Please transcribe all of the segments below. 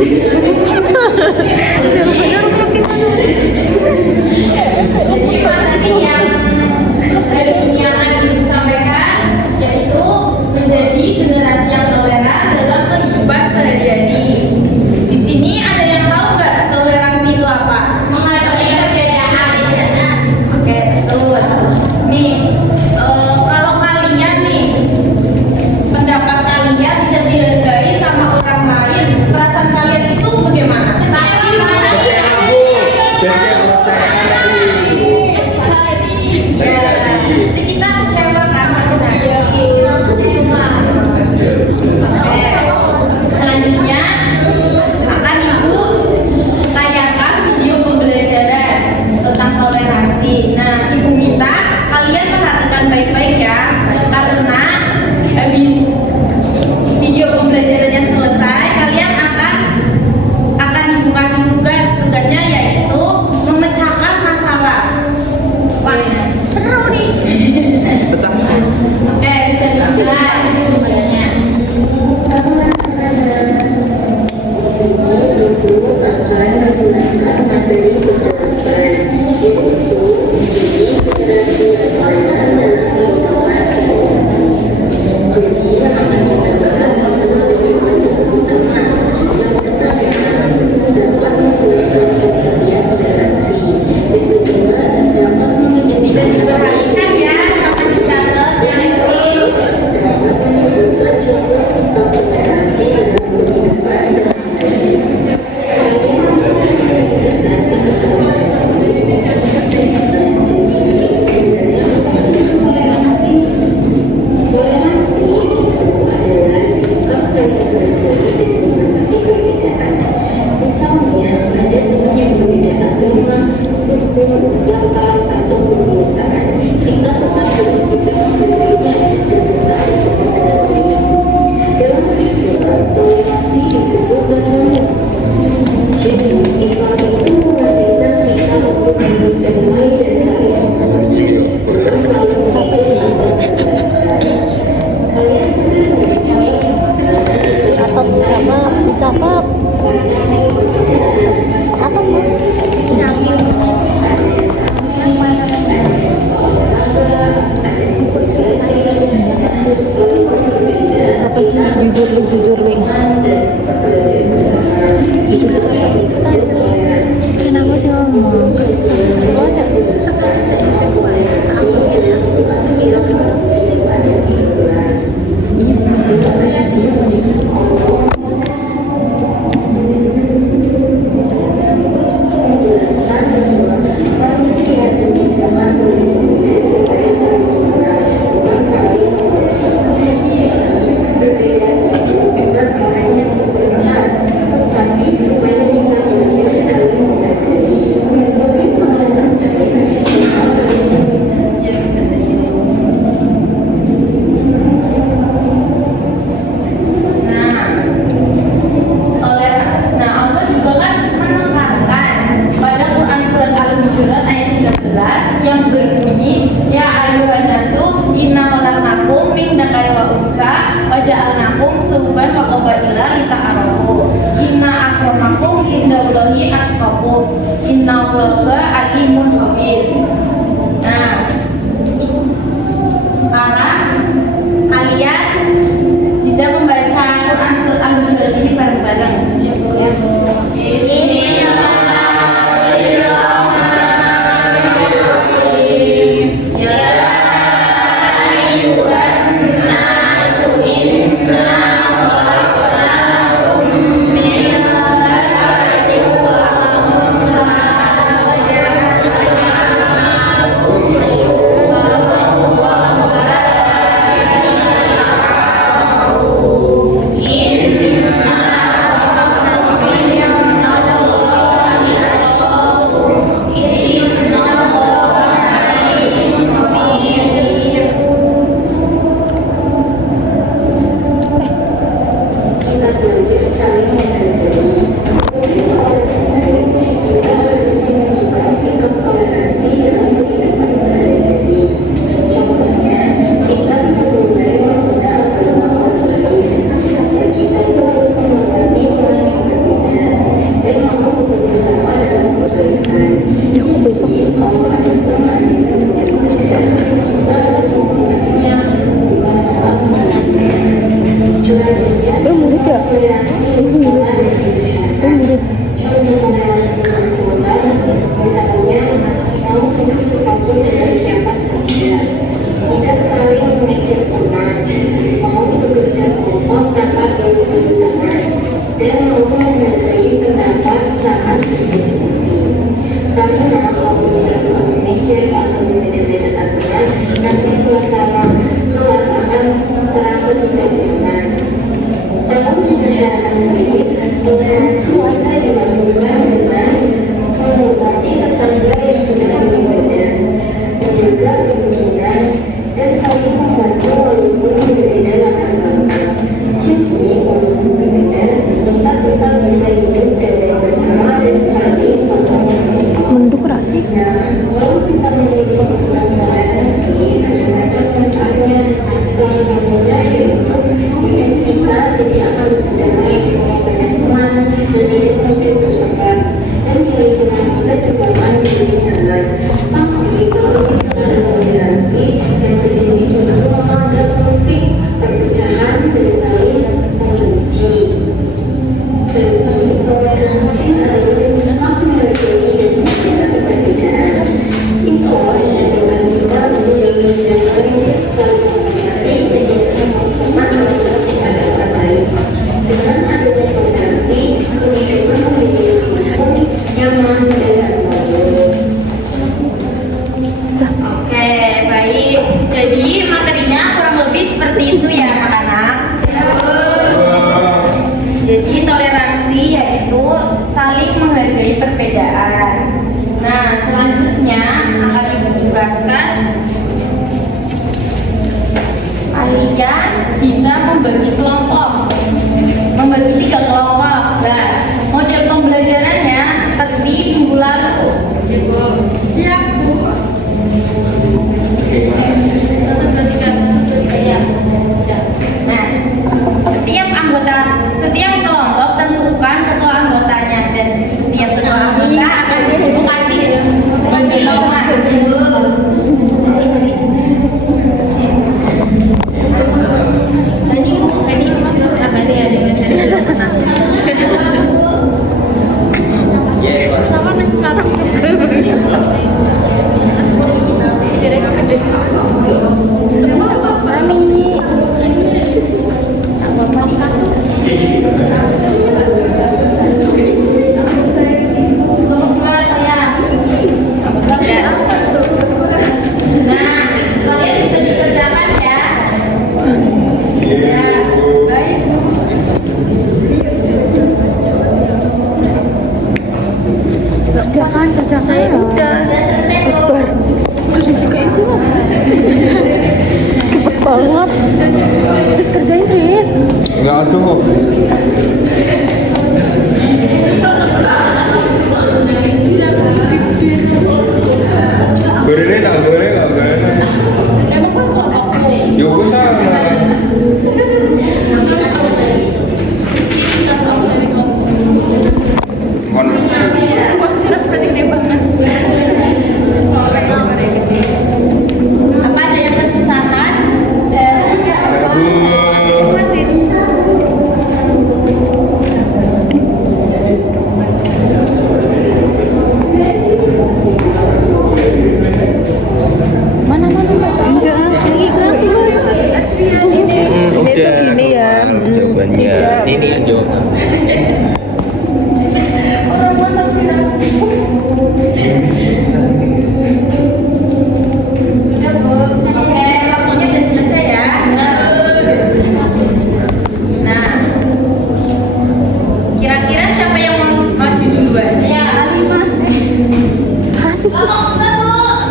Jadi materi yang hari ini akan Ibu sampaikan yaitu menjadi generasi yang toleran dalam kehidupan sehari-hari. Di sini ada yang tahu nggak toleransi itu apa? Menghargai perbedaan. Oke, betul. Nih, kalau kalian nih pendapat kalian tidak dihargai sama orang lain, perasaan kalian itu bagaimana? Pasti kita kecewa kan? Selanjutnya akan Ibu tayangkan video pembelajaran tentang toleransi. Nah, Ibu minta kalian perhatikan baik-baik ya, karena habis video pembelajarannya selesai, kalian akan Ibu kasih tugasnya yaitu memecahkan masalah. Wah, seru nih. Oke, bisa dimulai. Bisa diperhatikan ya, sama dicatat yang itu. Jujur nih. Kenapa sih ngomong? Soalnya sesuatu yang berbunyi ya ayyuhan nasu inna khalaqnakum min dzakarin wa unsa wa ja'alnakum syu'uban wa qabaila lita'arafu inna akramakum indallahi atqakum innallaha alimun khabir. Nah, sekarang kalian bisa membaca Quran surat Al-Hujurat ini bareng-bareng. dan mau menghargai pendapat saat berdiskusi. Karena komunitas Indonesia atau berbeda-beda aturan, nanti suasana kebangsaan terasa tidak nyaman. Dalam masyarakat sendiri, toleransi bisa dilakukan dengan menghormati tetangga yang sedang berbeda, menjaga kerukunan, dan saling membantu walaupun berbeda latar belakang. Jadi, walaupun berbeda, tetap bisa hidup dan bersama dan saling menghormati. Nah, kalau kita memiliki sikap toleransi, manfaatnya salah satunya yaitu hidup kita jadi akan lebih damai, punya banyak teman, dan tidak mudah bersabar, dan nilai iman kita juga akan menjadi aman. Tapi kalau kita tidak toleransi, yang terjadi justru akan ada konflik, perpecahan, dan saling membenci. Jadi, toleransi adalah sikap menghargai dan menjaga perbedaan. Islam mengajarkan kita untuk saling menghargai dan tidak memaksakan terhadap orang lain. Dengan adanya toleransi, kehidupan menjadi lebih nyaman dan harmonis. Oke, baik. Jadi materinya kurang lebih seperti itu ya anak-anak. Jadi toleransi yaitu saling menghargai perbedaan. Nah, selanjutnya akan Ibu jelaskan. Kalian bisa membagi kelompok, membagi 3 kelompok. Nah, model pembelajarannya seperti minggu lalu. Ibu, siap Bu. Nah, setiap kelompok tentukan ketua anggotanya dan setiap ketua anggota akan Ibu kasih pembilangan. Kerjakan udah terus disuka itu cepet banget terus kerjain Tris Enggak tuh. Gorengnya tak boleh nggak gorengnya. Ya aku sama. Apa ada yang kesusahan? mana enggak ini satu ini tuh gini ya Jawabannya ini yang jawaban. Sudah Bu. Oke, waktunya udah selesai ya. Nah, kira-kira siapa yang mau maju duluan? Ya, Alimah.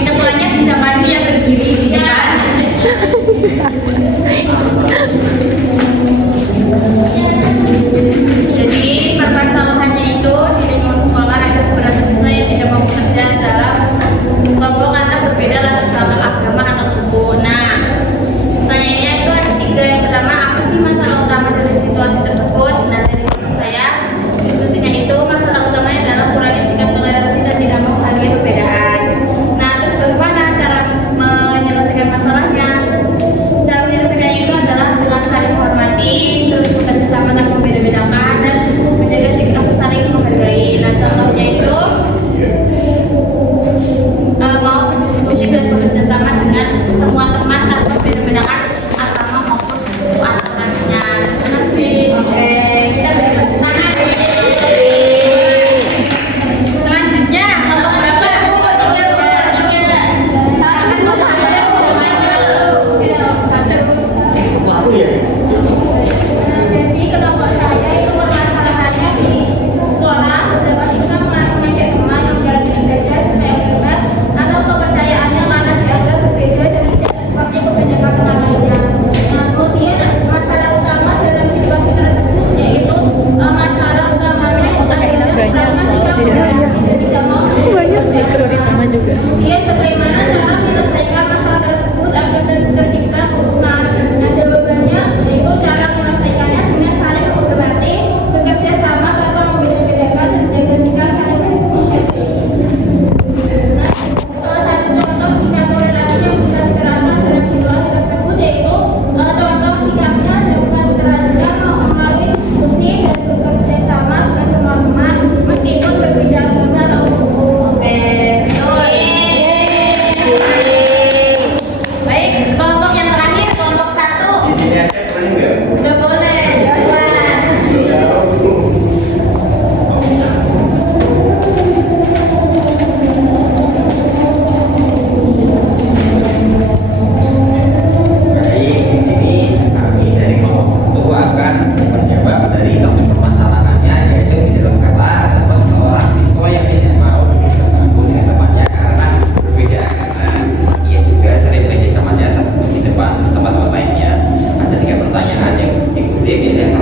Ketuanya bisa maju ya berdiri di depan. Jadi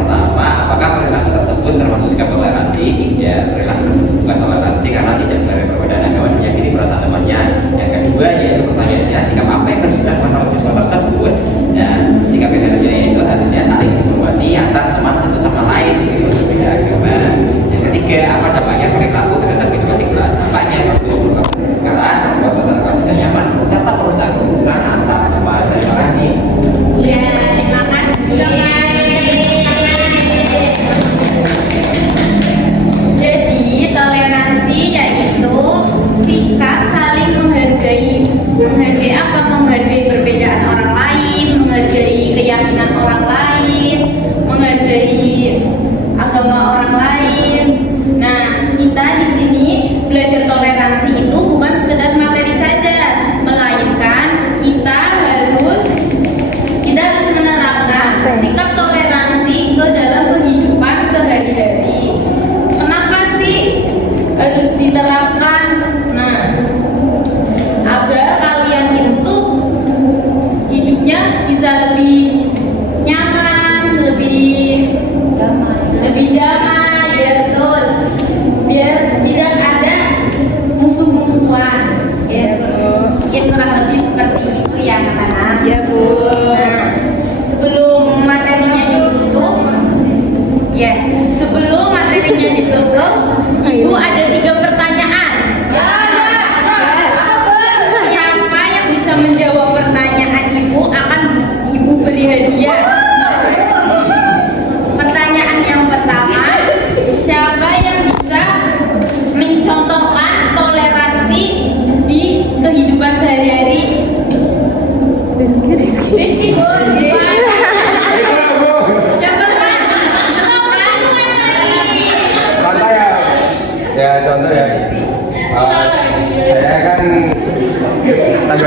pertama, apakah perilaku tersebut termasuk sikap toleransi? Ya, perilaku tersebut bukan toleransi karena tidak menerima perbedaan agama dan meyakini perasaan temannya. Yang kedua, yaitu pertanyaannya, sikap apa yang harus dilakukan oleh siswa tersebut? Ya, sikap yang harusnya itu harusnya saling menghormati antar teman satu sama lain meskipun berbeda agama. Yang ketiga, apa dampaknya perilaku terhadap kehidupan di kelas? Dampaknya waktu perkara, membuat suasana kelas tidak nyaman, serta merusak hubungan antar teman. Terima kasih. Ya, terima kasih juga guys. Jadi toleransi yaitu sikap saling menghargai. Menghargai apa? Menghargai perbedaan orang lain, menghargai keyakinan orang lain, menghargai agama orang lain. Nah, kita di sini belajar toleransi itu bukan sekedar materi saja, melainkan kita harus menerapkan sikap toleransi ke dalam kehidupan sehari-hari. Kenapa sih harus diterapkan? Nah, agar kalian itu tuh hidupnya bisa lebih nyaman, lebih damai, ya betul. Biar tidak ada musuh-musuhan, ya betul. Mungkin kurang lebih seperti itu ya anak-anak. Ya, Bu. Nah, sebelum materinya ditutup, Ibu ada 3 pertanyaan. Siapa yang bisa menjawab pertanyaan Ibu akan Ibu beri hadiah. Pertanyaan yang pertama, siapa yang bisa mencontohkan toleransi di kehidupan sehari-hari? Rizky, boleh. Ya contoh ya,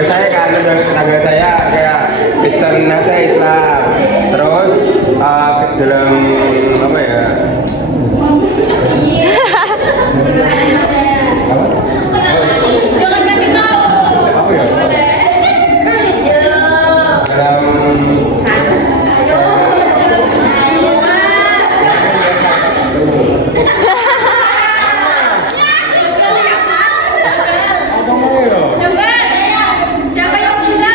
saya kan tangga saya kayak Kristen, saya Islam. Terus dalam apa ya? Jangan kasih tahu. Apa ya? Dalam Coba, siapa yang bisa?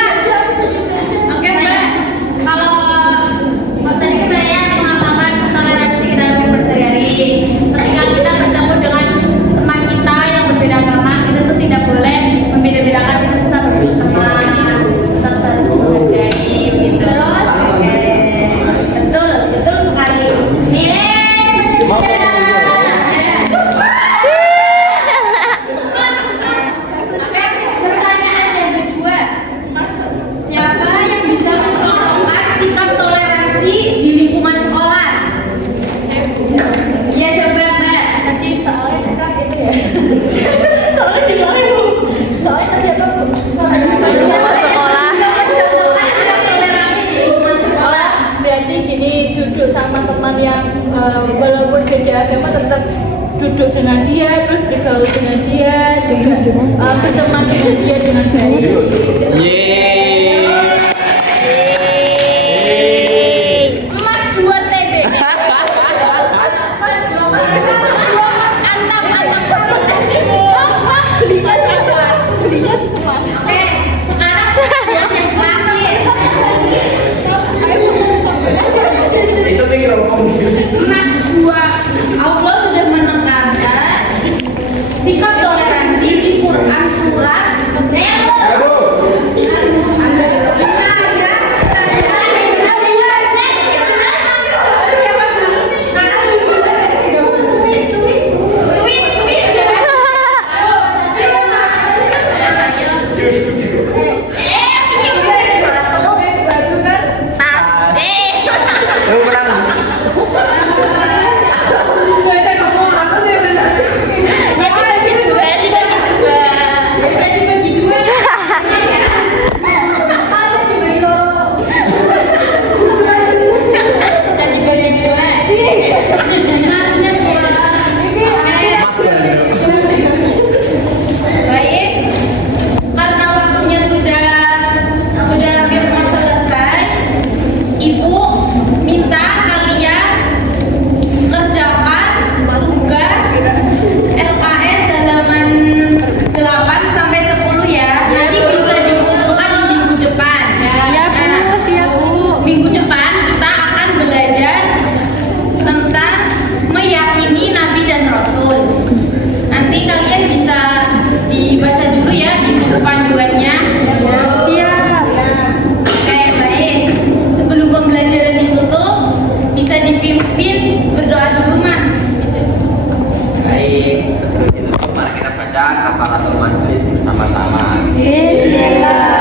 Oke, Mbak. Kalau tadi saya mengatakan toleransi dalam bersehari. Ketika kita bertemu dengan teman kita yang berbeda agama, kita tuh tidak boleh membeda-bedakan, kita tetap harus teman, tetap harus menghargai, begitu. Betul, betul sekali. Pertanyaan yang kedua, siapa yang bisa mencontohkan sikap toleransi di lingkungan sekolah? Ya coba Mbak. Berarti gini, duduk sama teman yang walaupun beda agama tetap duduk dengan dia, terus bergaul dengan dia, juga berteman dengan dia dengan baik. Emas 2 TB. Oke, sekarang yang terakhir. Itu mikrofon. Emas 2. Allah sudah menekankan sikap toleransi di Quran surat dipimpin berdoa dulu Mas. Baik, sebelum itu mari kita baca kafaratul majelis bersama-sama. Bismillah.